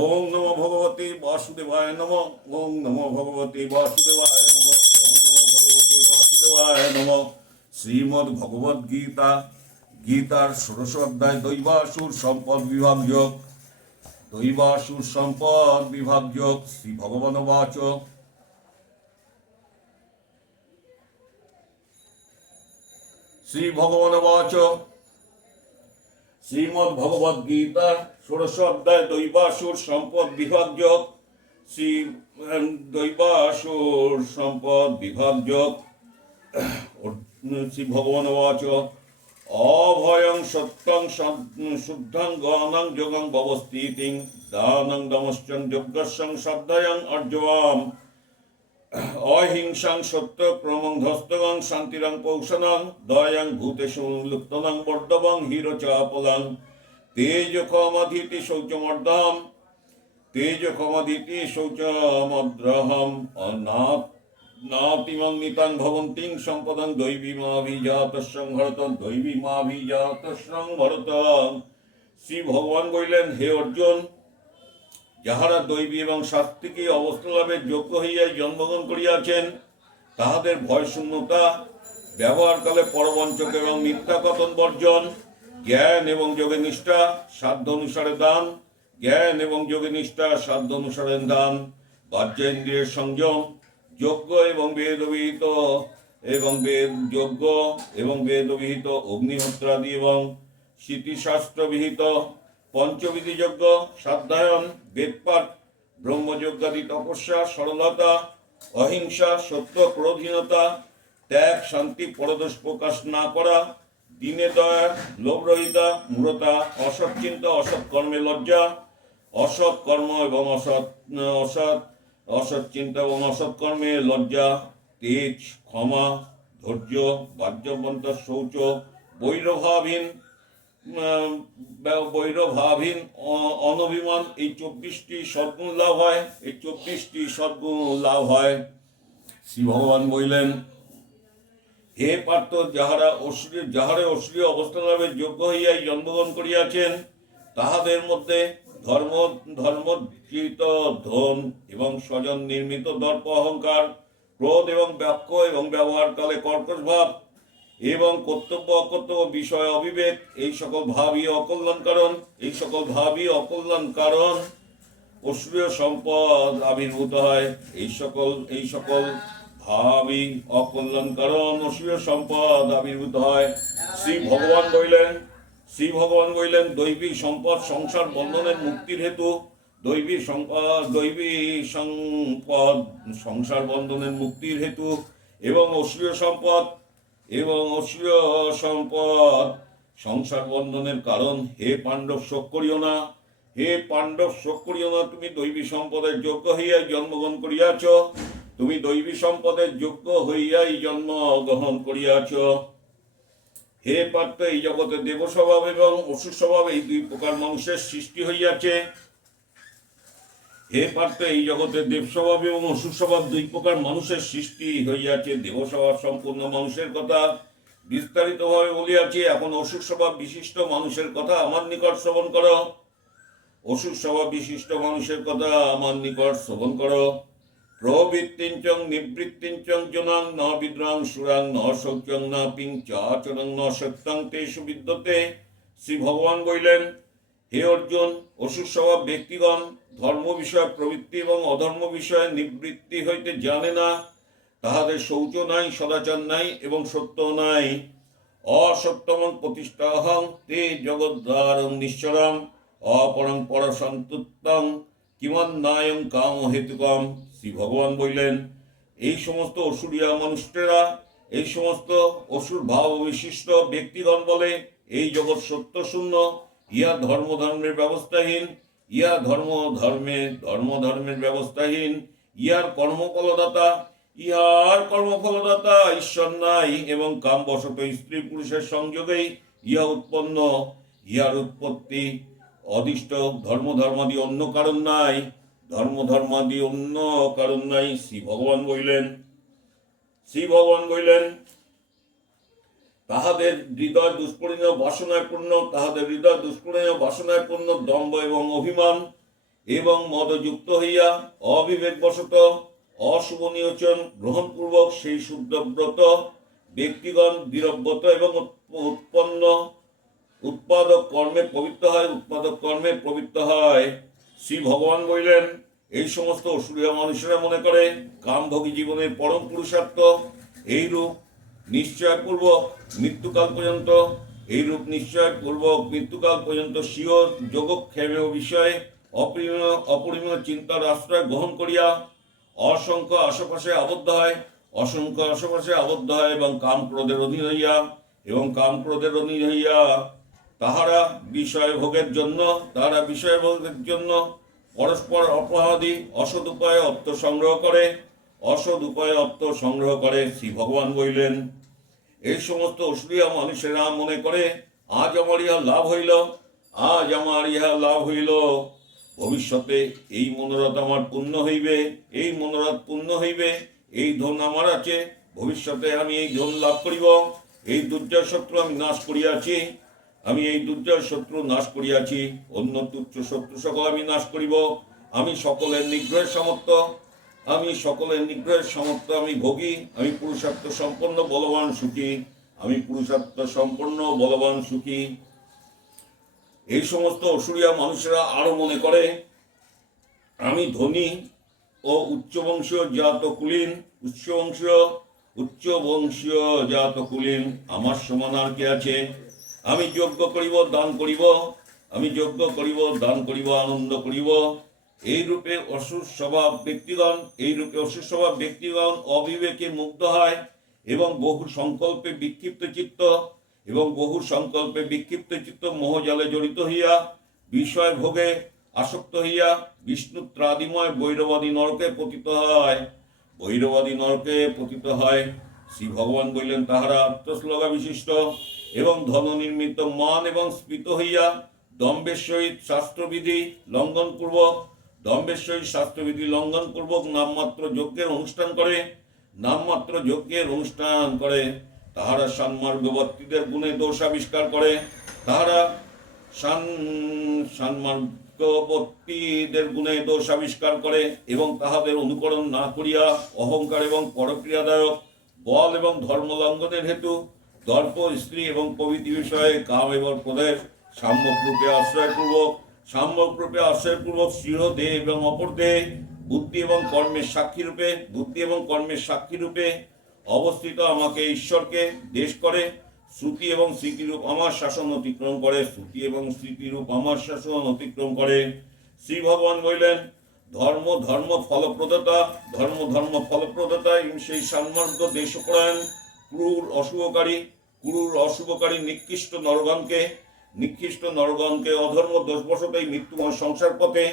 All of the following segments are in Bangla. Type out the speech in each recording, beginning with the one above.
ওং নমো ভগবতী বাসুদেবায় নম। ওং নমো ভগবতী বাসুদেবায় নম। ওং নমো ভগবতী বাসুদেবায় নম। শ্রীমদ্ ভগবদ গীতা, গীতার ষোড়শ অধ্যায়, দৈবাসুর সম্পদ বিভাগ যোগ। দৈবাসুর সম্পদ বিভাগ যোগ, শ্রী ভগবান বাচ। শ্রী ভগবান বাচ। শ্রীমদ্ ভগবদ গীতা ষোড়শ অধ্যায় দৈবাসুর সম্পদ বিভাগ যোগ। শ্রী দৈবাসুর সম্পদ বিভাগ যোগ। শ্রী ভগবান বাচ অভয়ং সত্যং শুদ্ধং গণং যোগং ব্যবস্থিতিং দানং দমশ্চং যজ্ঞস্যং শ্রদ্ধয়ং অর্জবাম অহিংসাং সত্য ক্রমং ধস্তগং শান্তিরং পৌষণং, দয়াং ভূতেষু লুপ্তনং বর্ধবং হিরো চাপলং তেজ ক্ষমধীতি শৌচমর্দম তেজ ক্ষমধীতি শৌচমদ্রহম নাতিমং নিতাং ভবন্তিং সম্পদং দৈবীমাভিজাতস্যং ভরতং দৈবীমাভিজাতস্যং ভরতং শ্রী ভগবান বললেন, হে অর্জুন, যাহারা দৈবী এবং সাত্ত্বিকী অবস্থা লাভের যোগ্য হইয়াই জন্মগ্রহণ করিয়াছেন, তাহাদের ভয় শূন্যতা ব্যবহারকালে পরবঞ্চক এবং মিথ্যা কথন বর্জন জ্ঞান এবং যোগে নিষ্ঠা, সাধ্য অনুসারে দান। জ্ঞান এবং যোগে নিষ্ঠা, সাধ্য অনুসারে দান। বাহ্যেন্দ্রিয়ের সংযম, যোগ্য এবং বেদবিহিত এবং বেদ যোগ্য এবং বেদবিহিত অগ্নিহোত্রাদি এবং স্মৃতিশাস্ত্রবিহিত পঞ্চবিধি যজ্ঞ সাধ্যায়ন, বেদপাঠ, ব্রহ্মযজ্ঞাদি তপস্যা, সরলতা, অহিংসা, সত্য ক্রোধহীনতা, ত্যাগ, শান্তি, পরদোষ প্রকাশ না করা দিনে দয়া লোভরহিতা মূঢ়তা অসৎ চিন্তা, অসৎ কর্মে লজ্জা, অসৎ কর্ম এবং অসৎ অসৎ অসৎ চিন্তা এবং অসৎ কর্মে লজ্জা, তেজ, ক্ষমা, ধৈর্য, বাহ্যবন্ত শৌচ, বৈরভাবহীন বৈরভাবহীন অনভিমান, এই চব্বিশটি সদ্গুণ লাভ হয়, এই চব্বিশটি সদ্গুণ লাভ হয়। শ্রী ভগবান বললেন হে পার্থ, যাহারা অশ্লীল যাহারে অশ্লীল অবস্থা লাভের যোগ্য হইয়াই জন্মগ্রহণ করিয়াছেন, তাহাদের মধ্যে ধর্ম ধর্মকৃত ধন এবং স্বজন নির্মিত দর্প, অহংকার, ক্রোধ এবং বাক্য এবং ব্যবহার কালে কর্কশ ভাব এবং কর্তব্য, অকর্তব্য, বিষয় অবিবেক, এই সকল ভাবই অকল্যাণ কারণ, এই সকল ভাবই অকল্যাণ কারণ। অশ্লীয় সম্পদ আবির্ভূত হয়, এই সকল এই সকল ভাবই অকল্যাণ কারণ অশ্লীয় সম্পদ আবির্ভূত হয়। শ্রী ভগবান বললেন শ্রী ভগবান বললেন দৈবিক সম্পদ সংসার বন্ধনের মুক্তির হেতু দৈবী সম্পদ দৈবী সম্পদ সংসার বন্ধনের মুক্তির হেতু এবং অশ্লীয় সম্পদ এবং অশ্লীয় সম্পদ সংসার বন্ধনের কারণ। হে পাণ্ডব শোক করিও না হে পাণ্ডব শোক করিও না তুমি দৈবী সম্পদের যোগ্য হইয়া জন্মগ্রহণ করিয়াছ। তুমি দৈবী সম্পদের যোগ্য হইয়াই জন্ম গ্রহণ করিয়াছ। হে পার্থ, এই জগতে দেব স্বভাব এবং অসুর স্বভাব এই দুই প্রকার মানুষের সৃষ্টি হইয়াছে। হে পার্থ, এই জগতে দেব স্বভাব এবং অসুর স্বভাব দুই প্রকার মানুষের সৃষ্টি হইয়াছে। দেব স্বভাব সম্পূর্ণ মানুষের কথা বিস্তারিতভাবে বলিয়াছি। এখন অসুর স্বভাব বিশিষ্ট মানুষের কথা আমার নিকট শ্রবণ করো। অসুর স্বভাব বিশিষ্ট মানুষের কথা আমার নিকট শ্রবণ করো। প্রবৃত্তিঞ্চং নিবৃত্তিঞ্চং জনাং ন বিদ্রাং সুরাং ন শৌচং না পিং চাচরং ন সত্যং তেষু বিদ্যতে। শ্রী ভগবান বললেন, হে অর্জুন অসুর স্বভাব ব্যক্তিগণ, ধর্ম বিষয় প্রবৃত্তি এবং অধর্ম বিষয়ে নিবৃত্তি হইতে জানে না। তাহাদের শৌচ নাই, সদাচার নাই এবং সত্য নাই। অসত্যমং প্রতিষ্ঠাহং তে জগদ্ধারং নিশ্চরম অপরং পরসন্তুত্তং কিমন্নায়ং কাম হেতুকম। শ্রী ভগবান বললেন, এই সমস্ত অসুরিয়া মানুষেরা, এই সমস্ত অসুর ভাব বিশিষ্ট ব্যক্তিগণ বলে এই জগৎ সত্য শূন্য। ইহা ধর্ম ধর্মের ব্যবস্থাহীন, ইহা ধর্ম ধর্মে ধর্ম ধর্মের ব্যবস্থাহীন। ইহার কর্মফলদাতা ইহার কর্মফলদাতা ঈশ্বর নাই এবং কামবশত স্ত্রী পুরুষের সংযোগেই ইহা উৎপন্ন। ইহার উৎপত্তি অদিষ্ট ধর্ম ধর্মাদি অন্য কারণ নাই। ধর্ম ধর্মাদি অন্য কারণ নাই, শ্রী ভগবান বললেন, শ্রী ভগবান বললেন, তাহাদের হৃদয় দুষ্পরিণীয় বাসনায় পূর্ণ তাহাদের হৃদয় দুষ্পরিণীয় বাসনায় পূর্ণ দম্ভ এবং অভিমান এবং মদযুক্ত হইয়া অবিবেকবশত অশুভ নিয়োচন গ্রহণপূর্বক সেই শুদ্ধব্রত ব্যক্তিগণ দৃঢ়ব্রত এবং উৎপন্ন, উৎপাদক কর্মে পবিত্র হয়, উৎপাদক কর্মে পবিত্র হয়। শ্রী ভগবান বললেন, এই সমস্ত অসুরিয়া মানুষেরা মনে করে কামভোগী জীবনের পরম পুরুষার্থ। এইরূপ নিশ্চয়পূর্বক মৃত্যুকাল পর্যন্ত, এইরূপ নিশ্চয়পূর্বক মৃত্যুকাল পর্যন্ত স্বীয় যোগক্ষেমেও বিষয়ে অপরিমেয় অপরিমেয় চিন্তার আশ্রয় গ্রহণ করিয়া অসংখ্য আশেপাশে আবদ্ধ হয়, অসংখ্য আশেপাশে আবদ্ধ হয় এবং কাম ক্রোধের অধীন হইয়া, এবং কাম ক্রোধের অধীন হইয়া তাহারা বিষয় ভোগের জন্য, তাহারা বিষয় ভোগের জন্য পরস্পর অপরাধী অসৎ উপায়ে অর্থ সংগ্রহ করে, অসৎ উপায়ে অর্থ সংগ্রহ করে, শ্রী ভগবান বলিলেন, এই সমস্ত অসুরিয়া মানুষেরা মনে করে, আজ আমার ইহা লাভ হইল, আজ আমার ইহা লাভ হইল। ভবিষ্যতে এই মনোরথ আমার পূর্ণ হইবে, এই মনোরথ পূর্ণ হইবে, এই ধন আমার আছে, ভবিষ্যতে আমি এই ধন লাভ করিব, এই দুর্জয় শত্রু আমি নাশ করিয়াছি আমি এই দুর্জয় শত্রু নাশ করিয়াছি, অন্য তুচ্ছ শত্রু সকল আমি নাশ করিব। আমি সকলের নিগ্রহের সামর্থ্য, আমি সকলের নিগ্রহের সামর্থ্য, আমি ভোগী, আমি পুরুষার্থ সম্পন্ন বলবান সুখী, আমি পুরুষার্থ সম্পন্ন বলবান সুখী। এই সমস্ত অসুরিয়া মানুষেরা আরও মনে করে, আমি ধনী ও উচ্চবংশীয় জাত কুলীন উচ্চবংশীয় উচ্চবংশীয় জাত কুলীন আমার সমান আর কে আছে? আমি যজ্ঞ করিব, দান করিব। আমি যজ্ঞ করিব, দান করিব, আনন্দ করিব। এই রূপে অসুর স্বভাব ব্যক্তিগণ এই রূপে অসুর স্বভাব ব্যক্তিগণ অবিবেকে মুগ্ধ হয় এবং বহু সংকল্পে বিক্ষিপ্ত চিত্ত এবং বহু সংকল্পে বিক্ষিপ্ত চিত্ত মোহজালে জড়িত হইয়া, বিষয় ভোগে আসক্ত হইয়া বিষ্ণু ত্রাদিময় বৈরবাদী নরকে পতিত হয়। বৈরবাদী নরকে পতিত হয়। শ্রী ভগবান বললেন, তাহারা আত্মশ্লোকা বিশিষ্ট এবং ধন নির্মিত মান এবং স্ফীত হইয়া দম্বের সহিত শাস্ত্রবিধি লঙ্ঘনপূর্বক দম্বের সহিত শাস্ত্রবিধি লঙ্ঘনপূর্বক নামমাত্র যজ্ঞের অনুষ্ঠান করে, নামমাত্র যজ্ঞের অনুষ্ঠান করে। তাহারা সান্মার্গবর্তীদের গুণে দোষ আবিষ্কার করে। তাহারা সান সান্মার্গবর্তীদের গুণে দোষ আবিষ্কার করে এবং তাহাদের অনুকরণ না করিয়া অহংকার এবং পরক্রিয়াদায়ক বল এবং ধর্ম লঙ্ঘনের হেতু দর্প, স্ত্রী এবং প্রভৃতি বিষয়ে কাম এবং ক্রোধের সাম্যক রূপে আশ্রয়পূর্বক সাম্যক রূপে আশ্রয়পূর্বক স্ত্রীহ দেহ এবং অপর দেহ, বুদ্ধি এবং কর্মের সাক্ষী রূপে বুদ্ধি এবং কর্মের সাক্ষী রূপে অবস্থিত আমাকে ঈশ্বরকে দেশ করে, শ্রুতি এবং স্মৃতিরূপ আমার শাসন অতিক্রম করে, শ্রুতি এবং স্মৃতিরূপ আমার শাসন অতিক্রম করে। শ্রী ভগবান বললেন, ধর্ম ধর্ম ফলপ্রদতা, ধর্ম ধর্ম ফলপ্রদতা এবং সেই সান্মার্গ দেশপরায়ণ ক্রুর অশুভকারী ক্রুর অশুভকারী নিকৃষ্ট নরগণকে নিকৃষ্ট নরগণকে অধর্ম দোষবশত এই মৃত্যুময় সংসার পথে,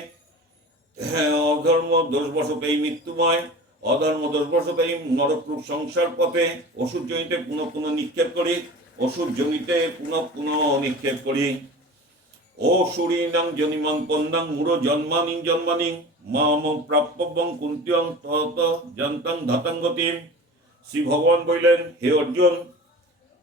অধর্ম দোষবশত এই মৃত্যুময়, অধর্ম দোষবশত এই নরকরূপ সংসার পথে, অসুর জনিতে পুনঃ পুনঃ নিক্ষেপ করি, অসুর জনিতে পুনঃ পুনঃ নিক্ষেপ করি। ও সুরীনাং জনিমাং পন্নাং মূঢ় জন্মানি জন্মানি, মাম প্রাপ্যবং কুন্ত্যং তত জন্তাং ধাতাং গতিম। শ্রী ভগবান বললেন, হে অর্জুন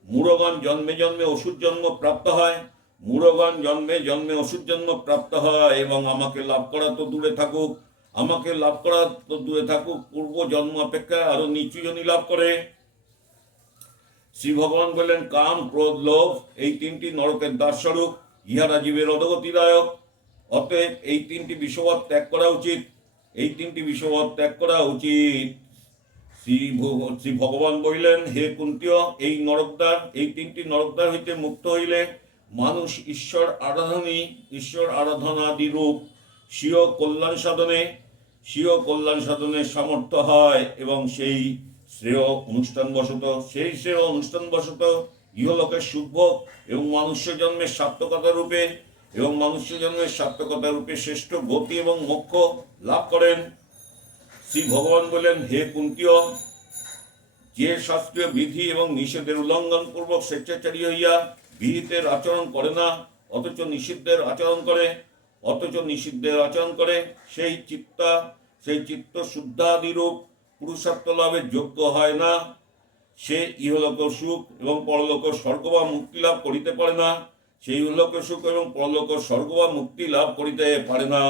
মূঢ়গণ জন্মে জন্মে অসুর জন্ম প্রাপ্ত হয় মূঢ়গণ জন্মে জন্মে অসুর জন্ম প্রাপ্ত হয় এবং আমাকে লাভ করা তো দূরে থাকুক, আমাকে লাভ করা তো দূরে থাকুক, পূর্ব জন্ম অপেক্ষা আরও নিচু জনই লাভ করে। শ্রী ভগবান বললেন, কাম, ক্রোধ, লোভ, এই তিনটি নরকের দাসস্বরূপ, ইহারা জীবের অধগতিদায়ক। অতএব এই তিনটি বিষবৎ ত্যাগ করা উচিত, এই তিনটি বিষবৎ ত্যাগ করা উচিত। শ্রী শ্রী ভগবান বলিলেন, হে কুন্তীয়, এই নরকদ্বার এই তিনটি নরকদ্বার হইতে মুক্ত হইলে মানুষ ঈশ্বর আরাধনী, ঈশ্বর আরাধনাদি রূপ। স্বীয় কল্যাণ সাধনে, স্বীয় কল্যাণ সাধনের সামর্থ্য হয় এবং সেই শ্রেয় অনুষ্ঠান বশত সেই শ্রেয় অনুষ্ঠান বশত ইহলোকের সুখভোগ এবং মনুষ্য জন্মের সার্থকতা রূপে এবং মনুষ্য জন্মের সার্থকতা রূপে শ্রেষ্ঠ গতি এবং মোক্ষ লাভ করেন। শ্রী ভগবান বলেন হে কুন্তীয়, যে শাস্ত্রীয় বিধি এবং নিষেধের উল্লঙ্ঘন পূর্বক স্বেচ্ছাচারী হইয়া বিহিতের আচরণ করে না, অথচ নিষিদ্ধের আচরণ করে, অথচ নিষিদ্ধের আচরণ করে, সেই চিত্তা, সেই চিত্ত শুদ্ধাদিরূপ পুরুষার্থ লাভের যোগ্য হয় না। সে ইহলোক সুখ এবং পরলোক স্বর্গ বা মুক্তি লাভ করিতে পারে না, সেই ইহলোক সুখ এবং পরলোক স্বর্গ বা মুক্তি লাভ করিতে পারে না।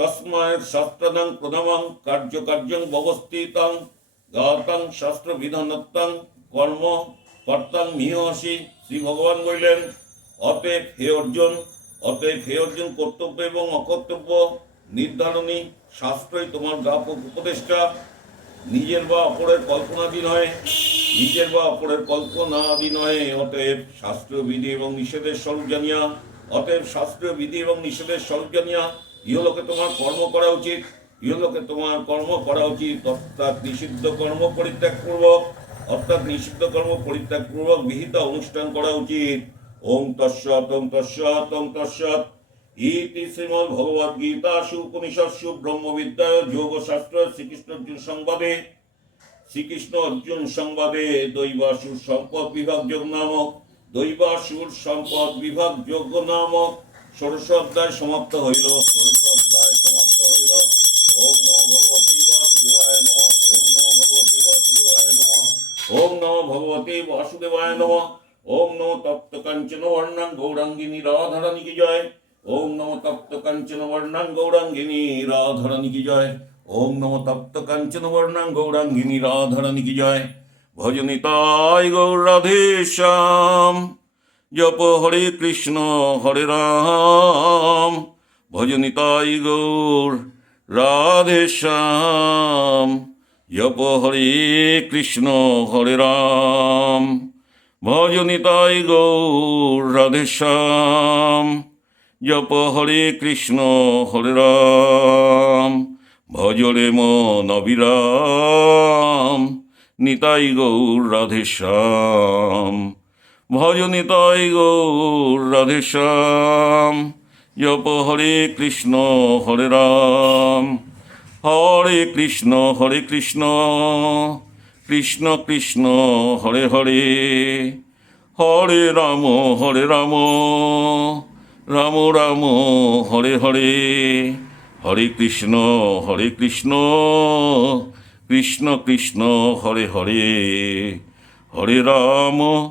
তস্মায় শাস্ত্রদাং প্রণামং কার্যকার্যং ব্যবস্থিতং গাতাং শাস্ত্র বিধানত্তং কর্ম কর্তাং মিহসি শ্রী ভগবান বললেন অতএব হে অর্জুন অতএব হে অর্জুন কর্তব্য এবং অকর্তব্য নির্ধারণী শাস্ত্রই তোমার গাপ উপদেষ্টা নিজের বা অপরের কল্পনাদি নয় নিজের বা অপরের কল্পনাদি নয় অতএব শাস্ত্রীয় বিধি এবং নিষেধের স্বরূপ জানিয়া, অতএব শাস্ত্রীয় বিধি এবং নিষেধের স্বরূপ জানিয়া ইহলোকে তোমার কর্ম করা উচিত, ইহলোকে তোমার কর্ম করা উচিত, অর্থাৎ নিষিদ্ধ কর্ম পরিত্যাগ পূর্বক, অর্থাৎ নিষিদ্ধ কর্ম পরিত্যাগ পূর্বক বিহিত অনুষ্ঠান করা উচিত। ওম তস্যৎ ওম তস্যৎ ওম তস্যৎ ইতি শ্রীমদ্ ভগবদ গীতাসু উপনিষৎসু ব্রহ্মবিদ্যায় যোগশাস্ত্র শ্রীকৃষ্ণ অর্জুন সংবাদে। শ্রীকৃষ্ণ অর্জুন সংবাদে দৈবাসুর সম্পদ বিভাগ যোগ নামক দৈবাসুর সম্পদ বিভাগ যোগ্য নামক ষোড়শ অধ্যায় সমাপ্ত হইল। ষোড়শ অধ্যায় সমাপ্ত হইল। ওম নম ভগবতী বাসুদেবায় নম। ওম নম ভগবতী বাসুদেবায় নম। ওম নমো ভগবতী বাসুদেবায় নম। ওম নম তপ্ত কাঞ্চন বর্ণাং গৌরাঙ্গিনী রাধারানী কি জয়। ওম নমো তপ্ত কাঞ্চন বর্ণাং গৌরাঙ্গিনী রাধারানী কি জয়। ওম নমো তপ্ত কাঞ্চন বর্ণাং গৌরাঙ্গিনী রাধারানী কি জয়। ভজনিতাই গৌর রাধে শ্যাম জপ হরে কৃষ্ণ, হরে রাম। ভজনিতাই গৌর, রাধে শ্যাম। জপ হরে কৃষ্ণ, হরে রাম। ভজনিতাই গৌর, রাধে শ্যাম। জপ হরে কৃষ্ণ, হরে রাম। ভজরে মন অবিরাম, নিতাই গৌর, রাধে শ্যাম। ভজ নিতাই গৌর রাধে শ্যাম। জপ হরে কৃষ্ণ, হরে রাম। হরে কৃষ্ণ হরে কৃষ্ণ। কৃষ্ণ কৃষ্ণ, হরে হরে। হরে রাম হরে রাম। রাম রাম, হরে হরে। হরে কৃষ্ণ হরে কৃষ্ণ। কৃষ্ণ কৃষ্ণ, হরে হরে। হরে রাম